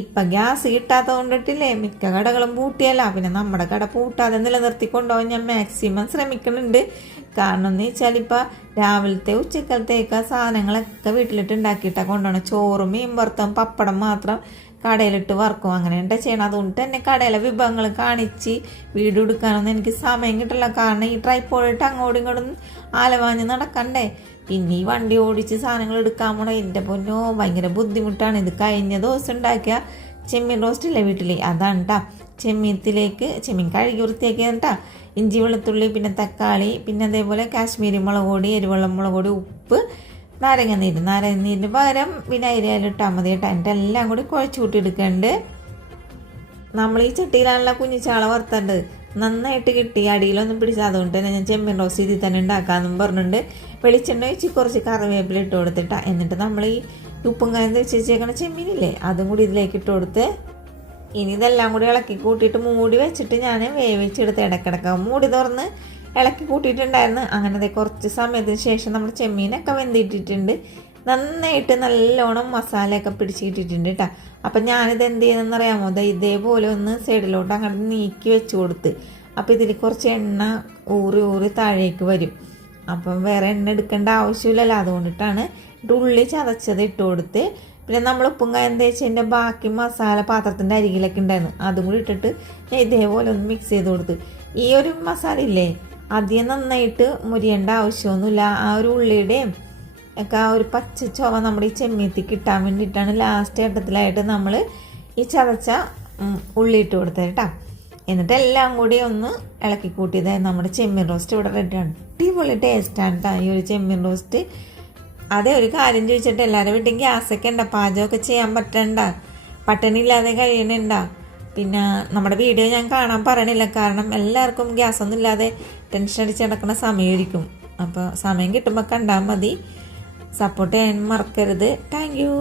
ഇപ്പം ഗ്യാസ് കിട്ടാത്തത് കൊണ്ടിട്ടില്ലേ മിക്ക കടകളും പൂട്ടിയല്ല. പിന്നെ നമ്മുടെ കട പൂട്ടാതെ നിലനിർത്തി കൊണ്ടുപോകാൻ ഞാൻ മാക്സിമം ശ്രമിക്കുന്നുണ്ട്. കാരണം എന്ന് വെച്ചാൽ ഇപ്പം രാവിലത്തെ ഉച്ചക്കലത്തേക്ക് സാധനങ്ങളൊക്കെ വീട്ടിലിട്ട് ഉണ്ടാക്കിയിട്ടാണ് കൊണ്ടുപോകണം. ചോറും മീൻ വറുത്തും പപ്പടം മാത്രം കടയിലിട്ട് വറക്കും. അങ്ങനെ എന്താ ചെയ്യണം. അതുകൊണ്ട് തന്നെ കടയിലെ വിഭവങ്ങൾ കാണിച്ച് വീഡിയോ എടുക്കാനൊന്നും എനിക്ക് സമയം കിട്ടില്ല. കാരണം ഈ ട്രൈപ്പോഡിട്ട് അങ്ങോട്ടും ഇങ്ങോട്ടും ആലവാഞ്ഞ് നടക്കണ്ടേ. പിന്നെ ഈ വണ്ടി ഓടിച്ച് സാധനങ്ങൾ എടുക്കാൻ പോണേ എൻ്റെ പൊന്നോ ഭയങ്കര ബുദ്ധിമുട്ടാണ്. ഇത് കഴിഞ്ഞ ദിവസം ഉണ്ടാക്കിയ ചെമ്മീൻ റോസ്റ്റ് ഇല്ലേ വീട്ടിൽ, അതാണ് കേട്ടോ. ചെമ്മീൻ കഴുകി വൃത്തിയാക്കിയ കേട്ടോ. ഇഞ്ചി വെളുത്തുള്ളി പിന്നെ തക്കാളി പിന്നെ അതേപോലെ കാശ്മീരി മുളക് പൊടി എരിവെള്ളം മുളക് പൊടി ഉപ്പ് നാരങ്ങ നീരിന് പകരം വിനാഗിരി ഇട്ടാൽ മതി കേട്ടോ. എന്നിട്ട് എല്ലാം കൂടി കുഴച്ച് കൂട്ടിയെടുക്കേണ്ടത്. നമ്മൾ ഈ ചട്ടിയിലാണല്ലോ കുഞ്ഞിച്ചാള വറുത്തേണ്ടത്. നന്നായിട്ട് കിട്ടി, അടിയിലൊന്നും പിടിച്ചാൽ. അതുകൊണ്ട് തന്നെ ഞാൻ ചെമ്മീൻ റോസ്റ്റ് ഇതിൽ തന്നെ ഉണ്ടാക്കാമെന്നും പറഞ്ഞിട്ടുണ്ട്. വെളിച്ചെണ്ണ ഒഴിച്ച് കുറച്ച് കറിവേപ്പില ഇട്ട് കൊടുത്തിട്ടാണ്. എന്നിട്ട് നമ്മൾ ഈ ഉപ്പും കായം വെച്ച് വെച്ചേക്കണ ചെമ്മീനില്ലേ അതും കൂടി ഇതിലേക്ക് ഇട്ട് കൊടുത്ത് ഇനി ഇതെല്ലാം കൂടി ഇളക്കി കൂട്ടിയിട്ട് മൂടി വെച്ചിട്ട് ഞാൻ വേവിച്ചെടുത്ത് ഇടയ്ക്കിടയ്ക്ക് മൂടി തുറന്ന് ഇളക്കി കൂട്ടിയിട്ടുണ്ടായിരുന്നു. അങ്ങനെ കുറച്ച് സമയത്തിന് ശേഷം നമ്മൾ ചെമ്മീനൊക്കെ വെന്തിട്ടിട്ടുണ്ട്. നന്നായിട്ട് നല്ലോണം മസാലയൊക്കെ പിടിച്ചിട്ടിട്ടുണ്ട് കേട്ടോ. അപ്പം ഞാനിത് എന്ത് ചെയ്യുന്നതെന്നറിയാമോ, ഇതേപോലെ ഒന്ന് സൈഡിലോട്ട് അങ്ങോട്ട് നീക്കി വെച്ച് കൊടുത്ത്. അപ്പോൾ ഇതിൽ കുറച്ച് എണ്ണ ഊറി താഴേക്ക് വരും. അപ്പം വേറെ എണ്ണ എടുക്കേണ്ട ആവശ്യമില്ലല്ലോ, അതുകൊണ്ടിട്ടാണ്. ഉള്ളി ചതച്ചത് ഇട്ട് കൊടുത്ത് പിന്നെ നമ്മൾ ഉപ്പും കായം തേച്ചതിൻ്റെ ബാക്കി മസാല പാത്രത്തിൻ്റെ അരികിലൊക്കെ ഉണ്ടായിരുന്നു, അതും കൂടി ഇട്ടിട്ട് ഞാൻ ഇതേപോലെ ഒന്ന് മിക്സ് ചെയ്ത് കൊടുത്ത്. ഈ ഒരു മസാല ഇല്ലേ അധികം നന്നായിട്ട് മുരിയേണ്ട ആവശ്യമൊന്നുമില്ല. ആ ഒരു ഉള്ളിയുടെയും ഒക്കെ ആ ഒരു പച്ച ചുവ നമ്മുടെ ഈ ചെമ്മീത്തി കിട്ടാൻ വേണ്ടിയിട്ടാണ് ലാസ്റ്റ് ഘട്ടത്തിലായിട്ട് നമ്മൾ ഈ ചതച്ച ഉള്ളി ഇട്ട് കൊടുത്തത് കേട്ടോ. എന്നിട്ട് എല്ലാം കൂടി ഒന്ന് ഇളക്കി കൂട്ടിയത് നമ്മുടെ ചെമ്മീൻ റോസ്റ്റ് ഇവിടെ റെഡിയാണ്. അടിപൊളി ടേസ്റ്റാണ് കേട്ടോ ഈ ഒരു ചെമ്മീൻ റോസ്റ്റ്. അതെ, ഒരു കാര്യം ചോദിച്ചിട്ട് എല്ലാവരും വീട്ടിൽ ഗ്യാസൊക്കെ ഉണ്ടോ, പാചകമൊക്കെ ചെയ്യാൻ പറ്റണ്ട, പട്ടണില്ലാതെ കഴിയണുണ്ട. പിന്നെ നമ്മുടെ വീഡിയോ ഞാൻ കാണാൻ പറയണില്ല, കാരണം എല്ലാവർക്കും ഗ്യാസൊന്നും ഇല്ലാതെ ടെൻഷൻ അടിച്ച് നടക്കുന്ന സമയമായിരിക്കും. അപ്പോൾ സമയം കിട്ടുമ്പോൾ കണ്ടാൽ മതി. സപ്പോർട്ട് ചെയ്യാൻ മറക്കരുത്. Thank you.